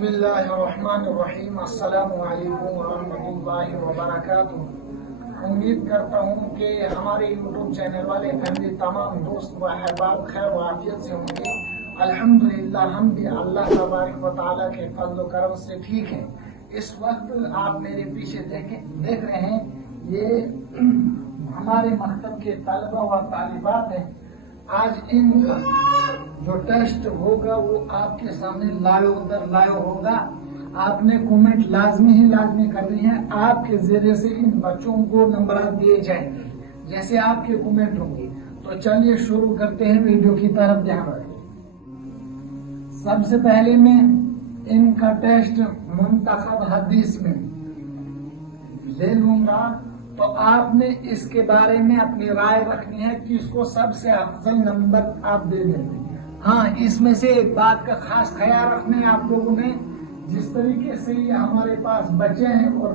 بسم اللہ الرحمن الرحیم۔ السلام علیکم ورحمۃ اللہ وبرکاتہ۔ امید کرتا ہوں کہ ہمارے یوٹیوب چینل والے فیملی تمام دوست و احباب خیر و عافیت سے ہوں گے۔ الحمدللہ ہم بھی اللہ تبارک و تعالیٰ کے فضل و کرم سے ٹھیک ہیں۔ اس وقت آپ میرے پیچھے دیکھ رہے ہیں، یہ ہمارے مکتب کے طلبہ و طالبات ہیں۔ آج ان کا جو ٹیسٹ ہوگا وہ آپ کے سامنے لائیو ہوگا۔ آپ نے کومنٹ لازمی کرنی ہے۔ آپ کے ذریعے سے ان بچوں کو نمبرات دیے جائیں گے جیسے آپ کے کومنٹ ہوں گے۔ تو چلیے شروع کرتے ہیں ویڈیو کی طرف دھیان رکھیں۔ سب سے پہلے میں ان کا ٹیسٹ منتخب حدیث میں لے لوں گا، تو آپ نے اس کے بارے میں اپنی رائے رکھنی ہے کہ اس کو سب سے افضل نمبر آپ دے دیں گے۔ ہاں، اس میں سے ایک بات کا خاص خیال رکھنا ہے آپ لوگوں نے، جس طریقے سے یہ ہمارے پاس بچے ہیں اور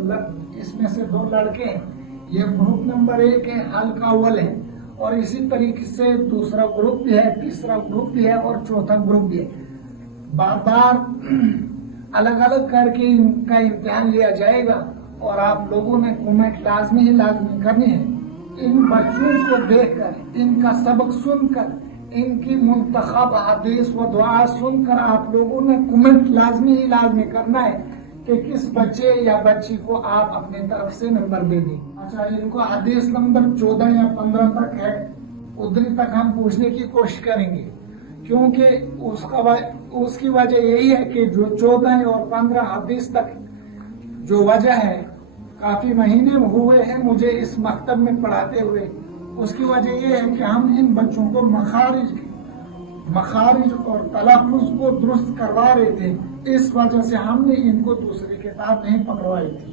اس میں سے 2 لڑکے ہیں، یہ گروپ نمبر 1 ہے، حل کا اول ہے، اور اسی طریقے سے دوسرا گروپ بھی ہے، تیسرا گروپ بھی ہے اور چوتھا گروپ بھی ہے۔ بار بار الگ الگ کر کے ان کا امتحان لیا جائے گا اور آپ لوگوں نے کومنٹ لازمی کرنی ہے۔ ان بچوں کو دیکھ کر، ان کا سبق سن کر، ان کی منتخب حدیث و دعا سن کر آپ لوگوں نے کومنٹ لازمی کرنا ہے کہ کس بچے یا بچی کو آپ اپنے طرف سے نمبر دے دیں۔ اچھا، ان کو حدیث نمبر 14 یا 15 تک ہے، ادھر تک ہم پوچھنے کی کوشش کریں گے، کیونکہ اس کی وجہ یہی ہے کہ جو 14 اور 15 حدیث تک جو وجہ ہے، کافی مہینے ہوئے ہیں مجھے اس مکتب میں پڑھاتے ہوئے، اس کی وجہ یہ ہے کہ ہم ان بچوں کو مخارج اور تلفظ کو درست کروا رہے تھے، اس وجہ سے ہم نے ان کو دوسری کتاب نہیں پکڑوائی تھی۔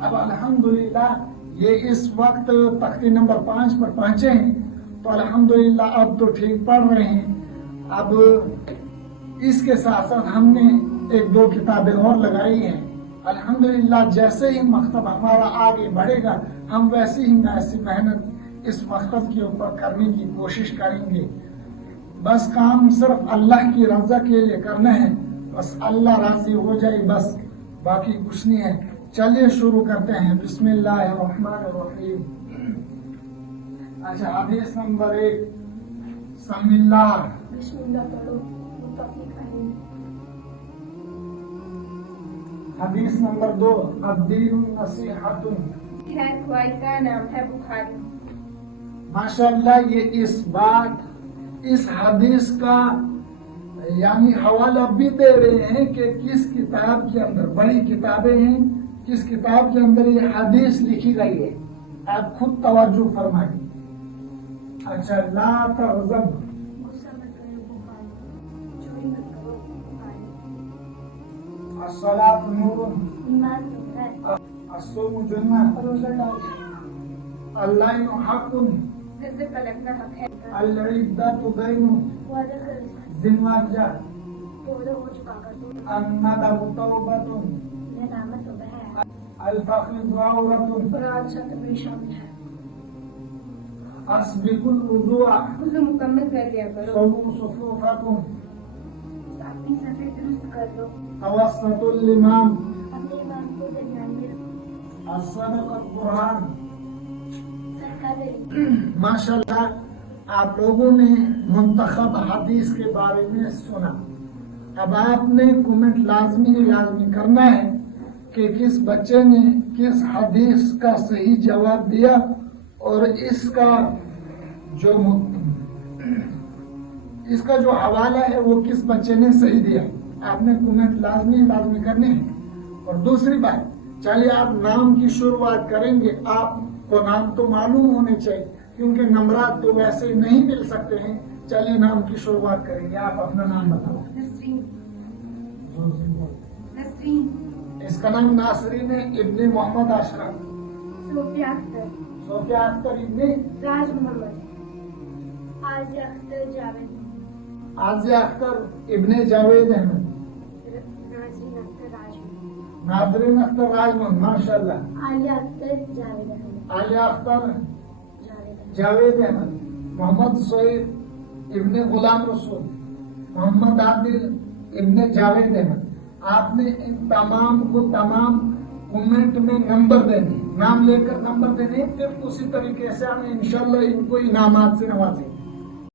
اب الحمدللہ یہ اس وقت تختی نمبر 5 پر پہنچے ہیں، تو الحمدللہ اب تو ٹھیک پڑھ رہے ہیں۔ اب اس کے ساتھ ساتھ ہم نے 1-2 کتابیں اور لگائی ہیں۔ الحمدللہ جیسے ہی مکتب ہمارا آگے بڑھے گا، ہم ویسی محنت اس مکتب کے اوپر کرنے کی کوشش کریں گے۔ بس کام صرف اللہ کی رضا کے لیے کرنا ہے، بس اللہ راضی ہو جائے، بس باقی کچھ نہیں ہے۔ چلیے شروع کرتے ہیں۔ بسم اللہ الرحمن الرحیم۔ اچھا، حدیث نمبر 1، بسم اللہ پڑھو۔ حدیث نمبر 2، الدین نصیحۃ۔ خیر خواہی کا نام ہے بخاری۔ ماشاءاللہ یہ اس حدیث کا یعنی حوالہ بھی دے رہے ہیں کہ کس کتاب کے اندر، بڑی کتابیں ہیں، کس کتاب کے اندر یہ حدیث لکھی گئی ہے، آپ خود توجہ فرمائیں۔ اچھا، لا تغضب، الصلاۃ نور، الصوم جنہ، اللعن حق، العدۃ دین، ذمہ، الندب توبۃ، الفخر عورۃ، اسبق الوضوء، وضو مکمل کر لیا کرو، صووا صفوفکم، اپنی صفیں درست کر لو، توسط الامام، اپنے امام کو درمیان میں رکھو، الصدق القرآن۔ سرکار ماشاءاللہ آپ لوگوں نے منتخب حدیث کے بارے میں سنا۔ اب آپ نے کومنٹ لازمی کرنا ہے کہ کس بچے نے کس حدیث کا صحیح جواب دیا اور اس کا جو حوالہ ہے وہ کس بچے نے صحیح دیا۔ آپ نے کومنٹ لازمی کرنے ہیں۔ اور دوسری بات، چلیے آپ نام کی شروعات کریں گے۔ آپ کو نام تو معلوم ہونے چاہیے، کیونکہ نمبرات تو ویسے نہیں مل سکتے ہیں۔ چلیے نام کی شروعات کریں گے۔ آپ اپنا نام بتاؤ۔ نسرین، اس کا نام ناصرین ابن محمد اشرف، صوفیہ اختر، صوفیہ اختر ابن راج محمد، آزیہ اختر جاوید، آزیہ اختر ابن جاوید احمد، ناظرین اختر راج محمد، ناظرین اختر راج محمد، ماشاءاللہ، عالیہ اختر جاوید احمد، عالیہ اختر جاوید احمد، محمد سعید ابن غلام رسول، محمد عادل ابن جاوید احمد۔ آپ نے ان تمام کو تمام کمنٹ میں نمبر دینے، نام لے کر نمبر دینے، پھر اسی طریقے سے ہم انشاءاللہ ان کو انعامات سے نوازیں گے.